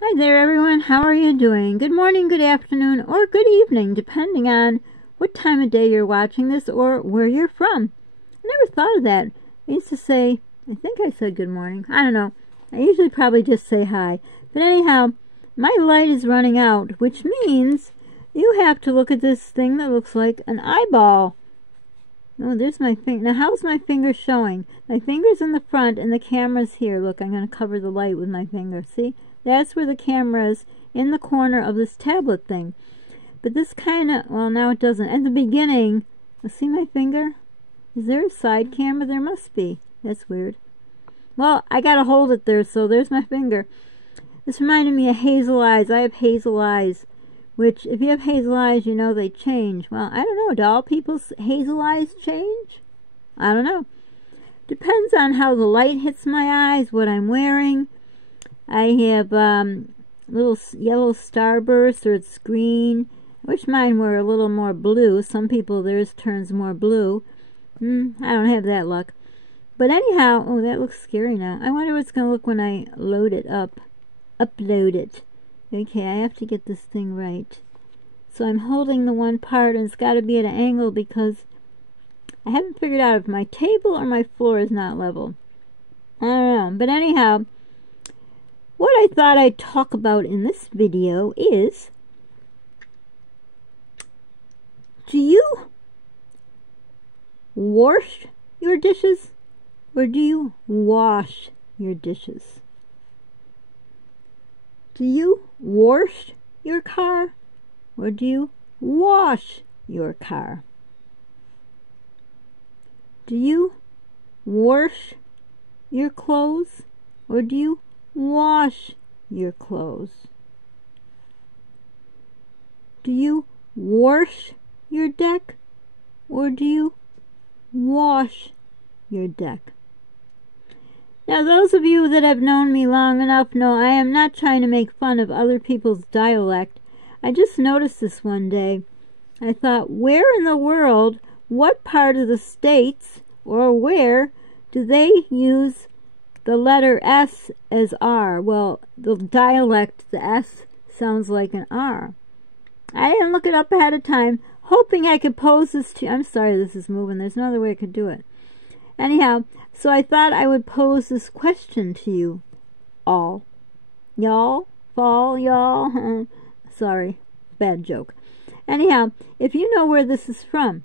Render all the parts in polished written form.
Hi there everyone, how are you doing? Good morning, good afternoon, or good evening, depending on what time of day you're watching this or where you're from. I never thought of that. I used to say, I think I said good morning. I don't know. I usually probably just say hi. But anyhow, my light is running out, which means you have to look at this thing that looks like an eyeball. Oh, there's my finger. Now, how's my finger showing? My finger's in the front and the camera's here. Look, I'm going to cover the light with my finger. See? That's where the camera is, in the corner of this tablet thing. But this kind of, well, now it doesn't. At the beginning, see my finger? Is there a side camera? There must be. That's weird. Well, I got to hold it there, so there's my finger. This reminded me of hazel eyes. I have hazel eyes, which, if you have hazel eyes, you know they change. Well, I don't know. Do all people's hazel eyes change? I don't know. Depends on how the light hits my eyes, what I'm wearing. I have little yellow starbursts, or it's green. I wish mine were a little more blue. Some people, theirs turns more blue. I don't have that luck. But anyhow, oh, that looks scary now. I wonder what it's going to look when I load it up. Upload it. Okay, I have to get this thing right. So I'm holding the one part, and it's got to be at an angle because I haven't figured out if my table or my floor is not level. I don't know. But anyhow, what I thought I'd talk about in this video is, do you wash your dishes or do you wash your dishes? Do you wash your car or do you wash your car? Do you wash your clothes or do you wash your clothes? Do you wash your deck or do you wash your deck? Now, those of you that have known me long enough know I am not trying to make fun of other people's dialect. I just noticed this one day. I thought, where in the world, what part of the States, or where, do they use the letter S as R? Well, the dialect, the S sounds like an R. I didn't look it up ahead of time, hoping I could pose this to you. I'm sorry this is moving. There's no other way I could do it. Anyhow, so I thought I would pose this question to you all. Y'all? Fall? Y'all? Sorry. Bad joke. Anyhow, if you know where this is from.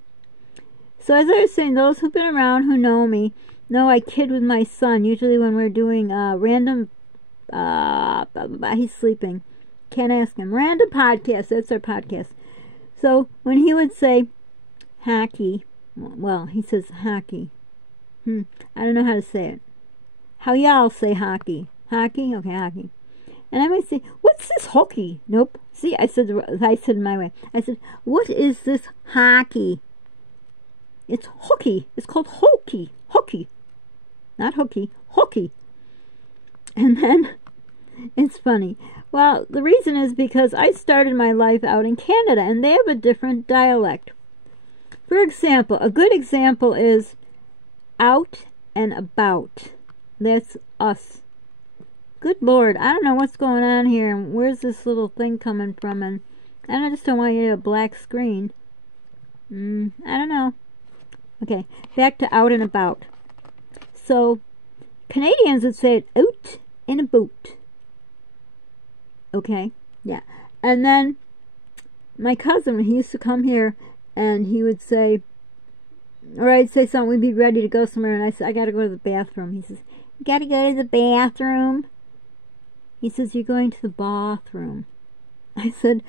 So as I was saying, those who've been around who know me, no, I kid with my son. Usually when we're doing random, he's sleeping. Can't ask him. Random podcast. That's our podcast. So when he would say hockey, well, he says hockey. I don't know how to say it. How y'all say hockey? Hockey? Okay, hockey. And I might say, what's this hockey? Nope. See, I said my way. I said, what is this hockey? It's hockey. It's called hockey. Hockey. Not hooky, hockey. And then, it's funny. Well, the reason is because I started my life out in Canada, and they have a different dialect. For example, a good example is out and about. That's us. Good Lord, I don't know what's going on here, and where's this little thing coming from, and I just don't want you to have a black screen. I don't know. Okay, back to out and about. So, Canadians would say it out and about. Okay, yeah. And then, my cousin, when he used to come here, and he would say, or I'd say something, we'd be ready to go somewhere, and I said, I gotta go to the bathroom. He says, you gotta go to the bathroom? He says, you're going to the bathroom. I said,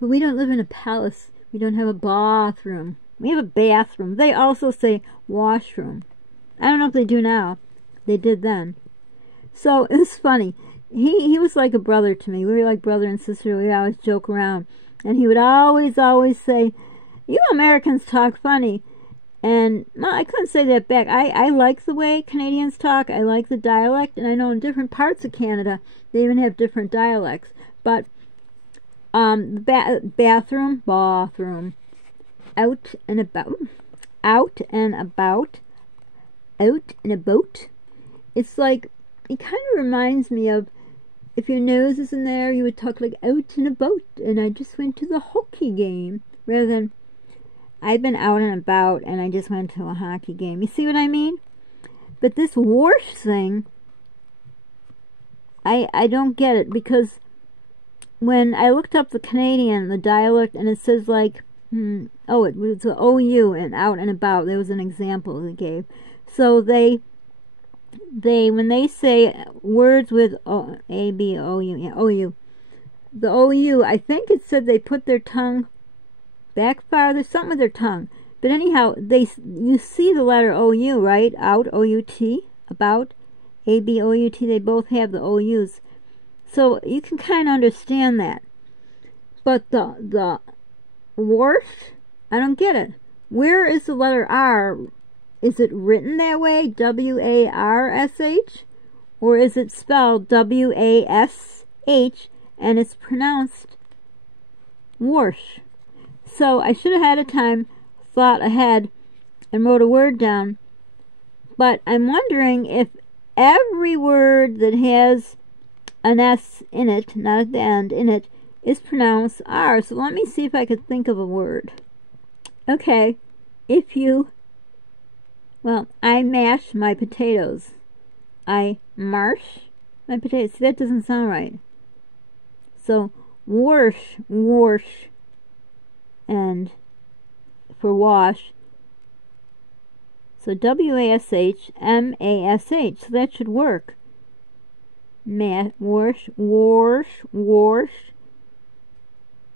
but we don't live in a palace. We don't have a bathroom. We have a bathroom. They also say washroom. I don't know if they do now. They did then. So it was funny. He was like a brother to me. We were like brother and sister. We always joke around. And he would always say, you Americans talk funny. And well, I couldn't say that back. I like the way Canadians talk. I like the dialect. And I know in different parts of Canada, they even have different dialects. But bathroom, out and about, out and about, out and about. It's like, it kind of reminds me of if your nose isn't there, you would talk like out and about, and I just went to the hockey game, rather than I've been out and about and I just went to a hockey game. You see what I mean? But this WORSH thing, I don't get it, because when I looked up the Canadian, the dialect, and it says like, oh, it was the OU and out and about. There was an example they gave. So they when they say words with A, B, O, U, yeah, OU, the OU, I think it said they put their tongue back farther, something with their tongue. But anyhow, you see the letter OU, right? Out, O-U-T, about, A-B, O-U-T, they both have the OUs. So you can kind of understand that. But the WORSH, I don't get it. Where is the letter R? Is it written that way, W-A-R-S-H? Or is it spelled W-A-S-H and it's pronounced WORSH? So I should have had a time, thought ahead, and wrote a word down. But I'm wondering if every word that has an S in it, not at the end, in it, is pronounced R. So let me see if I could think of a word. Okay, well, I mash my potatoes. I marsh my potatoes. See, that doesn't sound right. So, WORSH, and for wash. So, W-A-S-H, M-A-S-H. So that should work. WORSH.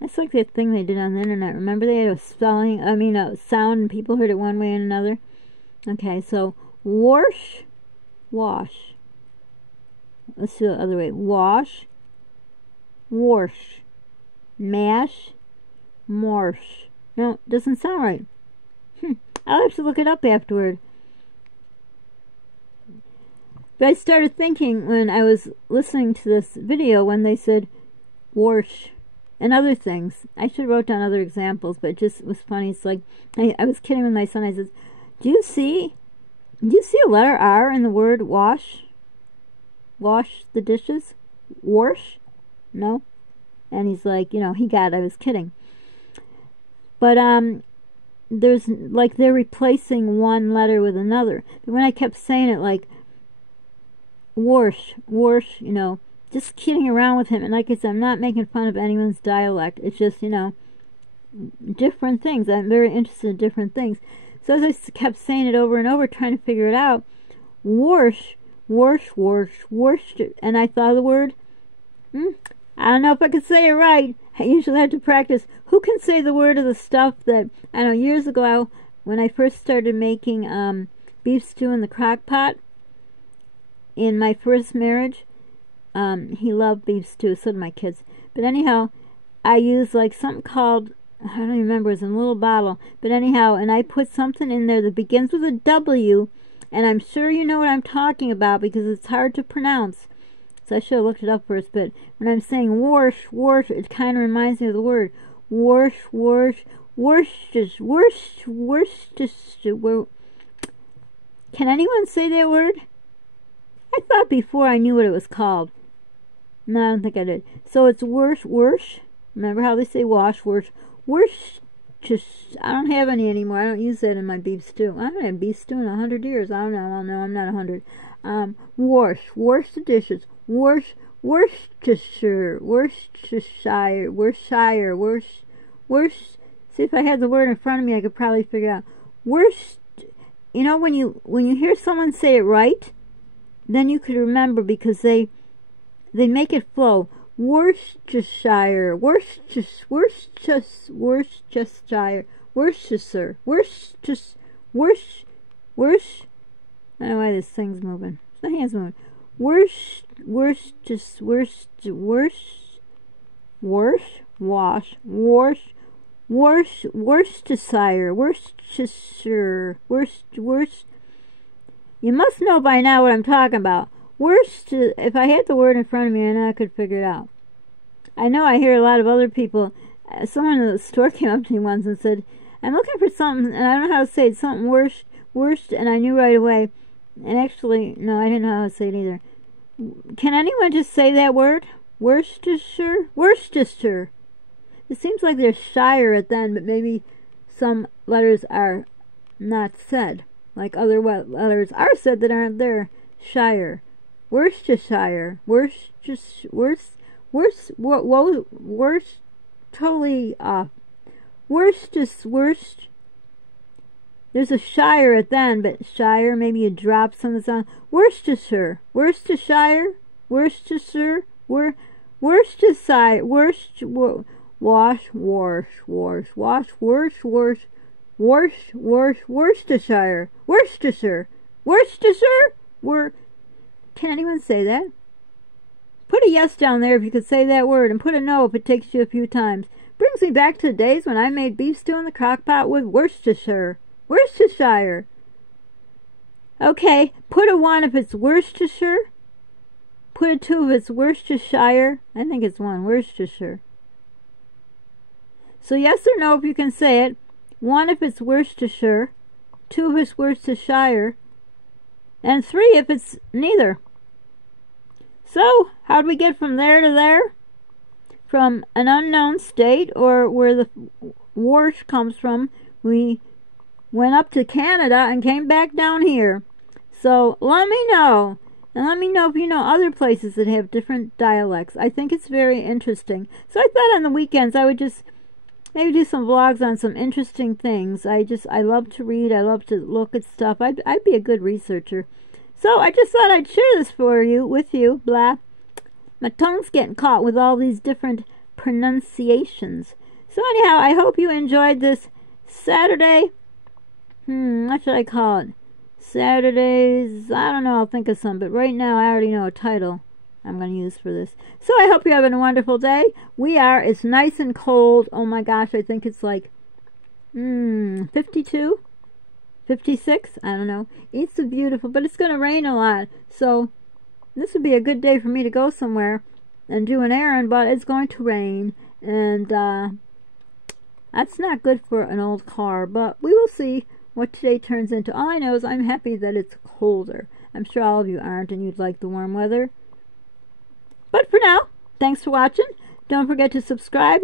That's like that thing they did on the internet. Remember they had a spelling, a sound, and people heard it one way and another? Okay, so WORSH, wash. Let's do it the other way. Wash, WORSH. Mash, marsh. No, it doesn't sound right. I'll have to look it up afterward. But I started thinking when I was listening to this video when they said WORSH and other things. I should have wrote down other examples, but it just was funny. It's like, I was kidding with my son. I said, do you see a letter R in the word wash? Wash the dishes? WORSH? No? And he's like, he got it. I was kidding. But, there's, like, they're replacing one letter with another. But when I kept saying it, like, WORSH, just kidding around with him. And like I said, I'm not making fun of anyone's dialect. It's just, different things. I'm very interested in different things. So as I kept saying it over and over, trying to figure it out, WORSH, and I thought of the word, I don't know if I could say it right. I usually have to practice. Who can say the word of the stuff that, I know years ago, when I first started making beef stew in the crock pot, in my first marriage, he loved beef stew, so did my kids. But anyhow, I used like something called, I don't even remember, it was in a little bottle. But anyhow, and I put something in there that begins with a W, and I'm sure you know what I'm talking about because it's hard to pronounce. So I should have looked it up first. But when I'm saying WORSH, it kind of reminds me of the word WORSH. Can anyone say that word? I thought before I knew what it was called. No, I don't think I did. So it's WORSH. Remember how they say wash, WORSH. I don't have any anymore. I don't use that in my beef stew. I haven't had beef stew in 100 years. I don't know. No, I'm not 100. WORSH the dishes. Worcestershire. See, if I had the word in front of me, I could probably figure out. When you hear someone say it right, then you could remember because they make it flow. Worcestershire. I don't know why this thing's moving. The hand's moving. Worcestershire. You must know by now what I'm talking about. If I had the word in front of me, I know I could figure it out. I know I hear a lot of other people. Someone in the store came up to me once and said, I'm looking for something, and I don't know how to say it, something worst, and I knew right away. And actually, no, I didn't know how to say it either. Can anyone just say that word? Worcestershire? Worcestershire. It seems like there's shire at the end, but maybe some letters are not said. Like other letters are said that aren't there. Shire. Worcestershire. Totally off. Worst. There's a shire at the end, but shire, maybe you drop some of the sound. Worcestershire. Worcestershire. Worcestershire. Worcestershire. Worcestershire. Can anyone say that? Put a yes down there if you could say that word, and put a no if it takes you a few times. Brings me back to the days when I made beef stew in the crock pot with Worcestershire. Okay, put a 1 if it's Worcestershire. Put a 2 if it's Worcestershire. I think it's 1, Worcestershire. So yes or no if you can say it. 1 if it's Worcestershire. 2 if it's Worcestershire. And 3 if it's neither. So, how do we get from there to there? From an unknown state, or where the WORSH comes from, we went up to Canada and came back down here. So, let me know. And let me know if you know other places that have different dialects. I think it's very interesting. So I thought on the weekends I would just maybe do some vlogs on some interesting things. I love to read. I love to look at stuff. I'd be a good researcher. So I just thought I'd share this with you. Blah. My tongue's getting caught with all these different pronunciations. So anyhow, I hope you enjoyed this Saturday. What should I call it? Saturdays, I don't know, I'll think of some, but right now I already know a title I'm going to use for this. So I hope you're having a wonderful day. It's nice and cold. Oh my gosh, I think it's like 52, 56, I don't know. It's beautiful, but it's going to rain a lot. So this would be a good day for me to go somewhere and do an errand, but it's going to rain, and that's not good for an old car, but we will see what today turns into. All I know is I'm happy that it's colder. I'm sure all of you aren't, and you'd like the warm weather. But for now, thanks for watching. Don't forget to subscribe,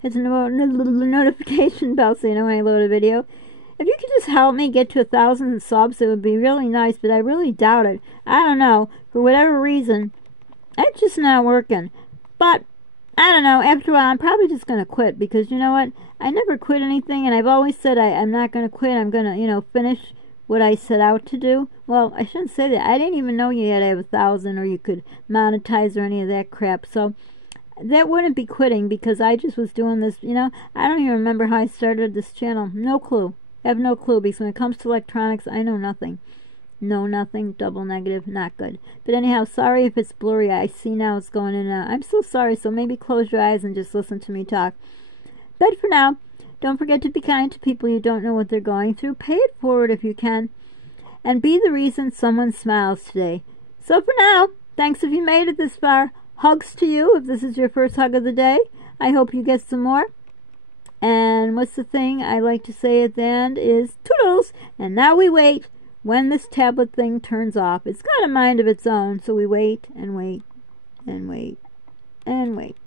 hit the notification bell so you know when I load a video. If you could just help me get to 1,000 subs, it would be really nice, but I really doubt it. I don't know. For whatever reason, it's just not working. But I don't know, after a while I'm probably just going to quit, because you know what, I never quit anything, and I've always said I'm not going to quit. I'm going to, finish what I set out to do. Well, I shouldn't say that. I didn't even know you had to have 1,000 or you could monetize or any of that crap, so that wouldn't be quitting, because I just was doing this, I don't even remember how I started this channel. No clue. I have no clue, because when it comes to electronics, I know nothing. No, nothing, double negative, not good. But anyhow, sorry if it's blurry. I see now it's going in and out. I'm so sorry, so maybe close your eyes and just listen to me talk. But for now, don't forget to be kind to people you don't know what they're going through. Pay it forward if you can. And be the reason someone smiles today. So for now, thanks if you made it this far. Hugs to you if this is your first hug of the day. I hope you get some more. And what's the thing I like to say at the end is toodles. And now we wait. When this tablet thing turns off, it's got a mind of its own, so we wait and wait and wait and wait.